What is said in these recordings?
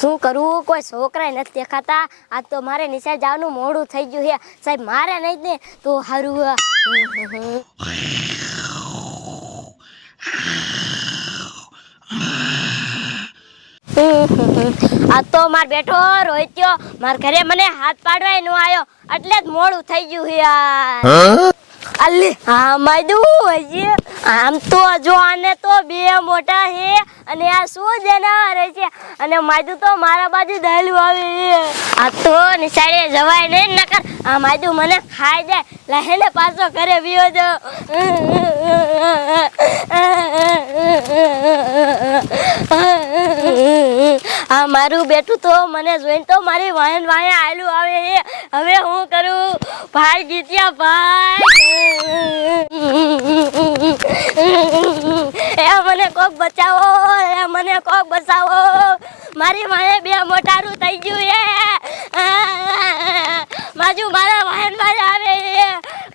શું કરવું કોઈ છોકરા નથી દેખાતા. આજ તો મારે નિશાળ જવાનું મોડું થઈ ગયું છે. સાહેબ, મારે નહીં ને તો સારું આ તો માર બેઠો રોહિત્યો માર ઘરે મને હાથ પાડવાય નો આવ્યો. એટલે જ મોડું થઈ ગયું યાર. અલ્લી હા માયદુ હજી. આમ તો જો આને તો બે મોટા છે અને આ શું જનાવર છે? અને માયદુ તો મારા બાજુ દહેલું આવે. આ તો નિશાળે જવાય નહીં, નકર આ માયદુ મને ખાઈ જાય. લહેને પાછો ઘરે વિયો જો. આ મારું બેઠું તો મને જોઈને તો મારી વાયન વાયન આયલું આવે હવે હું કરું? ભાઈ જીત્યા ભાઈ. એ મને કોક બચાવો, એ મને કોક બચાવો. મારી માએ બે મોટારું થઈ ગયું છે. માજુ મારા વાયન વાય આવે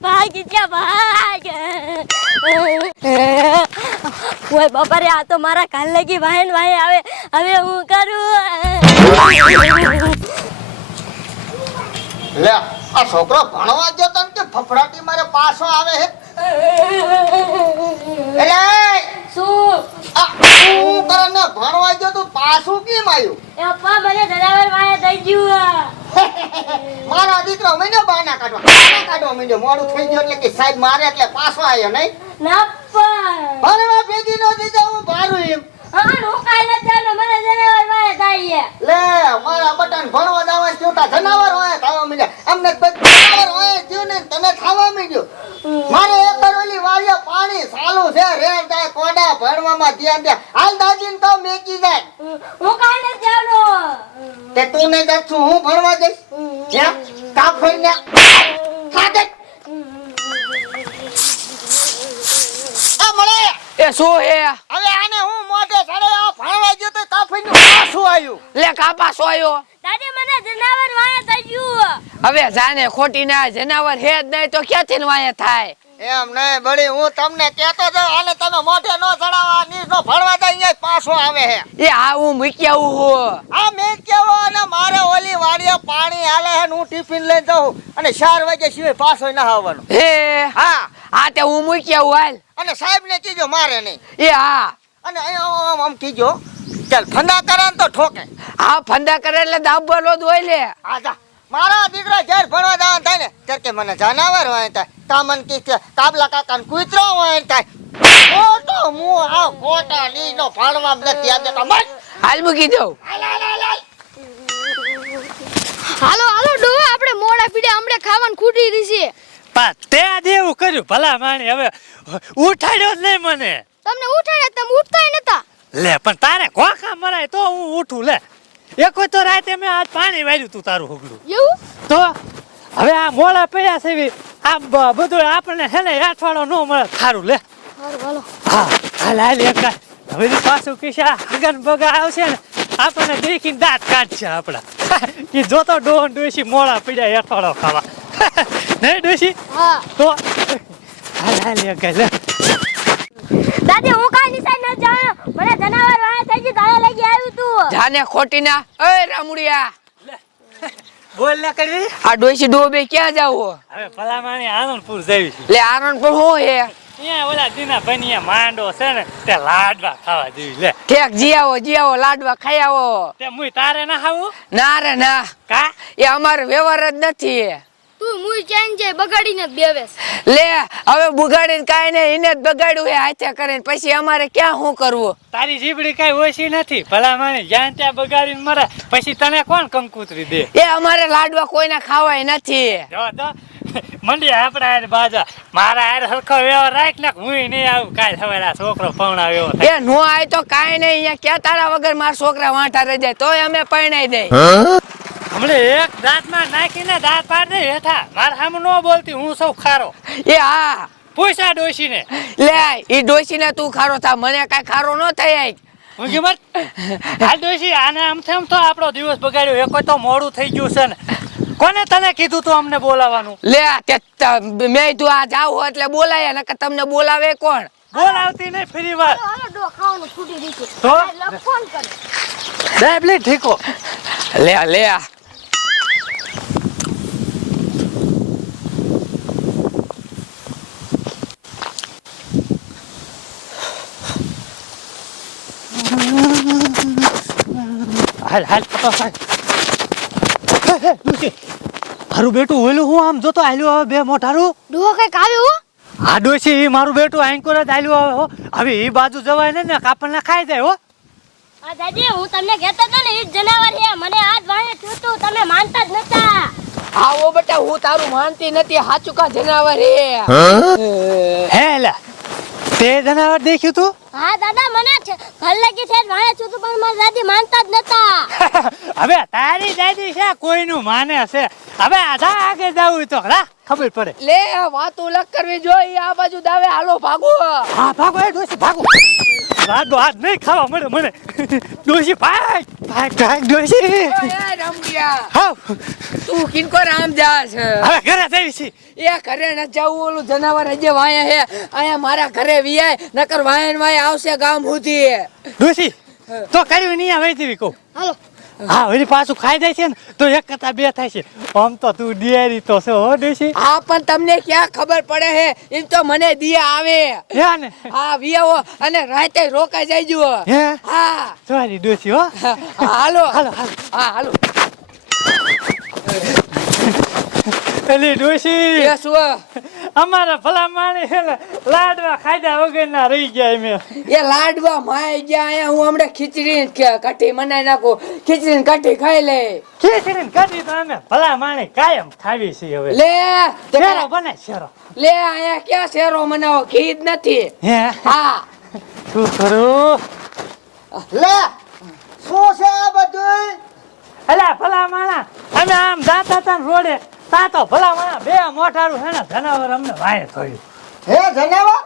ભાઈ જીત્યા ભાઈ. ઓય બાપા આ તો મારા કાન લાગી વાહન વાહે આવે. હવે હું કરું? લે આ છોકરો ભણવા જતો ને કે ફફડાટી મારે પાછો આવે હે. એલે શું આ હું કરે ને ભણવા ગયો તો પાછું કેમ આવ્યું એ અપ્પા મને જનાવર વાહે થઈ ગયું મારા દીકરો મને બાના કાઢવા બાના કાઢવા માંડ્યો. મોડું થઈ ગયું એટલે કે સાહેબ મારે એટલે પાછો આવ્યો નહીં. ના પણ. ભણવા ભેગી નો દીધા હું ભારું એમ. હા રોકાઈ ન જાને મને જનાવર વાહન થાય લે મારા બટન ભણવા દાવા ચૂટા જનાવર હોય ખાવા માંડ્યા. અમને જનાવર હોય થયું ને તને ખાવા માંડ્યું. મારે એક ઓલી વાળીએ પાણી ચાલુ છે રેર જાય કોડા ભણવામાં ધ્યાન દે. હાલ ને મેકી જાય. હું કાઈ ન જાનો. તે તું ને જાત છું હું ભણવા જઈશ. જ્યાં કાફર ને ખાધે. મળે? એ શું હે? હવે આને હું મોઢે ચડે આ ભણવા ગયો તો કાફીનું પાછું આવ્યું? લે કાપા આવ્યો? દાદી મને જનાવર વાયા થઈ ગયું. હવે જાને ખોટી ના જનાવર હે જ નહીં તો ક્યાંથી વાયા થાય? એમ નહીં બળી હું તમને કહેતો તો આને તમે મોઢે નો ચડાવવા ની નો ભણવા જાય અહીંયા પાછો આવે હે. એ આ હું મૂકી આવું હું. આ મેં કેવો અને મારે ઓલી વાડીએ પાણી હાલે હે હું ટિફિન લઈને જાઉં અને ચાર વાગ્યા સિવાય પાછો ના આવવાનું. હે? હા આ તે હું મૂકી આવું હાલ. અને સાહેબ ને કીજો મારે નહીં. એ હા. અને અહીંયા આમ આમ કીજો ચાલ ફંદા કરે ને તો ઠોકે. હા ફંદા કરે એટલે દાબેલો જ હોય લે. જા. મારા દીકરા ઘેર ભણવા જવાનું થાય ને ત્યારે કે મને જાનાવર હોય થાય તા કી કાબલા કાકા કૂતરો હોય થાય ખોટો હું આ ખોટા ની નો ભણવા નથી આજે તો મત હાલ મૂકી દઉં. હાલ હાલ ડો આપણે મોડા પીડે હમણે ખાવાનું ખૂટી રહી છે. પા તે આજે કર્યું? ભલા માણી હવે ઉઠાડ્યો જ નહીં મને. તમને ઉઠાડ્યા તમે ઉઠતા નતા. લે પણ તારે ખોખા મરાય તો હું ઉઠું લે. એક તો રાતે મેં આજ પાણી વાર્યું તું તારું હોગડું. એવું? તો હવે આ મોડા પડ્યા છે આ બધું આપણને હે ને અઠવાડો ન મળે સારું લે. હાલો હાલો. હા હાલ હાલ એક હવે પાછું કિશા હગન બગા આવશે ને આપણને દેખીને દાંત કાઢશે આપણા. કે જોતો ડોન ડોસી મોડા પડ્યા અઠવાડો ખાવા. નહીં ડોસી તો લે દાદી હું કાઈ નિશાન ન જાણો મને જનાવર વાળા થઈ ગઈ તારે લઈ આવ્યું તું. જાને ખોટી ના એ રામુડિયા. બોલ ના કરવી? આ ડોસી ડોબે ક્યાં જાવ? હવે ભલામાણી આનંદપુર જઈ લે આનંદપુર હું હે? અહીંયા ઓલા દીના ભાઈ માંડો છે ને તે લાડવા ખાવા જેવી લે. ઠેક જી આવો જી આવો લાડવા ખાઈ આવો. તે મુય તારે ના ખાવું ના રે ના. કા? એ અમારો વ્યવહાર જ નથી મુઈ ચેન જે બગાડીને જ બેવેસ લે હવે બગાડીને કાઈ ને એને જ બગાડ્યું એ હાથે કરીને. પછી અમારે ક્યાં શું કરવું? તારી જીબડી કાઈ ઓછી નથી. ભલામાણી જ્યાં ત્યાં બગાડીને મરે પછી તને કોણ કંકુતરી દે? એ અમારે લાડવા કોઈને ખાવાય નથી. જો તો મંડી આપણા હારે બાજા. મારા હારે હરખો વ્યવહાર રાખ ને હું નહીં આવું. કાલ સવારે છોકરો પવણા વ્યવહાર એ નો આય તો કાઈ નહીં. અહીંયા ક્યાં તારા વગર મારા છોકરા વાંઠા રહી જાય તોય અમે પરણાઈ દઈ હમણે એક દાંતમાં નાખીને દાંત પાડી દે હેઠા મારા સામે ન બોલતી હું સૌ ખારો. એ હા. પૂછા ડોશીને. લે ઈ ડોશીને તું ખારો થા. મને કાંઈ ખારો ન થાય કે મત આ ડોશી આને આમ તેમ તો આપણો દિવસ બગાડ્યો. એકોય તો મોડું થઈ ગયું છે ને. કોને તને કીધું તું અમને બોલાવાનું લે તે ત- મેં તું આ જાવ એટલે બોલાય નકર તમને બોલાવે કોણ? બોલાવતી નહીં ફરી વાર. હાલો, હાલો તો? હાલો, ફોન કરો. દાબ લે ઠીકો. લે આ, લે હાલ હાલ. ફટાફટ હે, હે, મારું બેટું ઓલું હું આમ જોતો આલ્યું હવે બે મોટારું ડુઓ કંઈક આવ્યું હો? ડોશી ઈ મારું બેટું આંકોર જ આલ્યું હવે હો. હવે એ બાજુ જવાય ને કાપડ કાપડને ખાઈ જાય હો. આ દાદી હું તમને કહેતો હતો ને એ જ જનાવર છે. મને આજ વાહે છૂટું તમે માનતા જ નતા આવો બેટા હું તારું માનતી નથી. હાચુકા જનાવર હે? હે લા. તે જનાવર દેખ્યું તું? હા દાદા મને છે. ઘર લગી છે મારે છું તું પણ મારી દાદી માનતા જ નતા. હવે તારી દાદી છે કોઈનું માને છે. હવે આધા આગે જવું તો ખરા ખબર પડે. લે વાત ઉલક કરવી જોઈએ આ બાજુ દાવે હાલો ભાગો. હા ભાગો એ ડોસી ભાગો. ભાગો આજ નહીં ખાવા મળે મને ડોશી ભાગ ભાગ ભાગ ડોશી હાવ તું કિનકો રામ જાસ હવે ઘરે જઈ છી એ ઘરે ન જાવું ઓલું જનાવર હજે વાયા હે અહીંયા મારા ઘરે વિયાય નકર વાયન વાય આવશે ગામ સુધી ડોશી તો કર્યું નહીં આવે તેવી કહું હાલો હા વળી પાછું ખાઈ જાય છે ને તો એક કરતા બે થાય છે. આમ તો તું ડેરી તો છે હો દેશી હા પણ તમને ક્યાં ખબર પડે હે? એમ તો મને દિયા આવે. હે ને? હા વિયાવો અને રાતે રોકાઈ જાય જુઓ હે. હા સોરી હો. હા, હાલો. હાલો હાલો. હા હાલો. એલી ડોશી. એ શું અમારા ભલા માણી છે ને લાડવા ખાધા વગરના રહી ગયા મેં એ લાડવા માય ગયા અહીંયા હું હમણાં ખીચડી ને મનાઈ બનાવી નાખું. ખીચડી ને ખાઈ લે. ખીચડી કઢી તો અમે ભલા માણી કાયમ ખાવી છીએ હવે. લે શેરો બને શેરો. લે અહીંયા ક્યાં શેરો મનાવો? ઘી જ નથી. હે? હા. શું કરું? લે. શું છે આ બધું અલા ભલા માણા અમે આમ જાતા હતા રોડે તા તો ભલા માણા બે મોટારું છે ને જનાવર અમને વાય થયું હે જનાવર?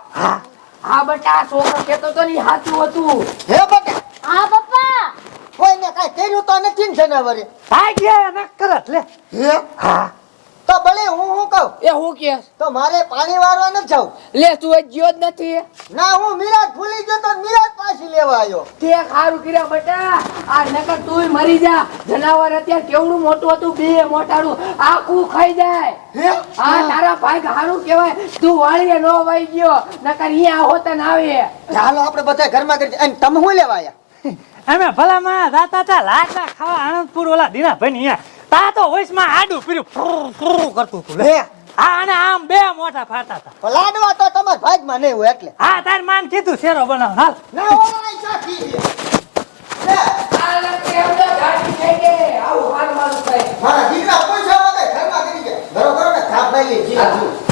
હા બટા આ છોકરો કેતો તો ની સાચું હતું. હે બટા? હા પપ્પા. કોઈને કાંઈ કર્યું તો નથી જનાવરે? ભાગ્યા નક્કર કરત લે. હે? હા. તો ભલે હું હું કહું? એ હું કે? તો મારે પાણી વારવા નથી જવું. લે તું ગયો જ નથી. ના હું મિરાજ ભૂલી ગયો તો મિરાજ પાછી લેવા આવ્યો. તે ખારું કર્યા બટા. આ નકર તું મરી જા. જનાવર અત્યારે કેવડું મોટું હતું? બે મોટાડું. આખું ખાઈ જાય. હે? આ તારા ભાઈ સારું કહેવાય. તું વાળીએ નો વાઈ ગયો. નકર અહીંયા ના આવે ચાલો આપણે બધા ઘરમાં કરી અને તમે શું લેવા આવ્યા? અમે ભલા માણા જાતા હતા લાડવા ખાવા આનંદપુર ઓલા દીના ભાઈ અહીંયા તા તો વયસમાં આડું પીર્યું ફ્રુ ફ્રુ કરતું હતું. લે. હા અને આમ બે મોટા ફાટા હતા. લાડવા તો ભાગમાં નહીં હોય એટલે. હા તાર માન કીધું શેરો બનાવ. હાલ. ના ઓળાય ચાખી લે. આવું હાલ મારું થાય. મારા દીકરા પૈસા વગર ઘરમાં કરી જાય બરોબર ને? થાપ લઈ લે જીલા.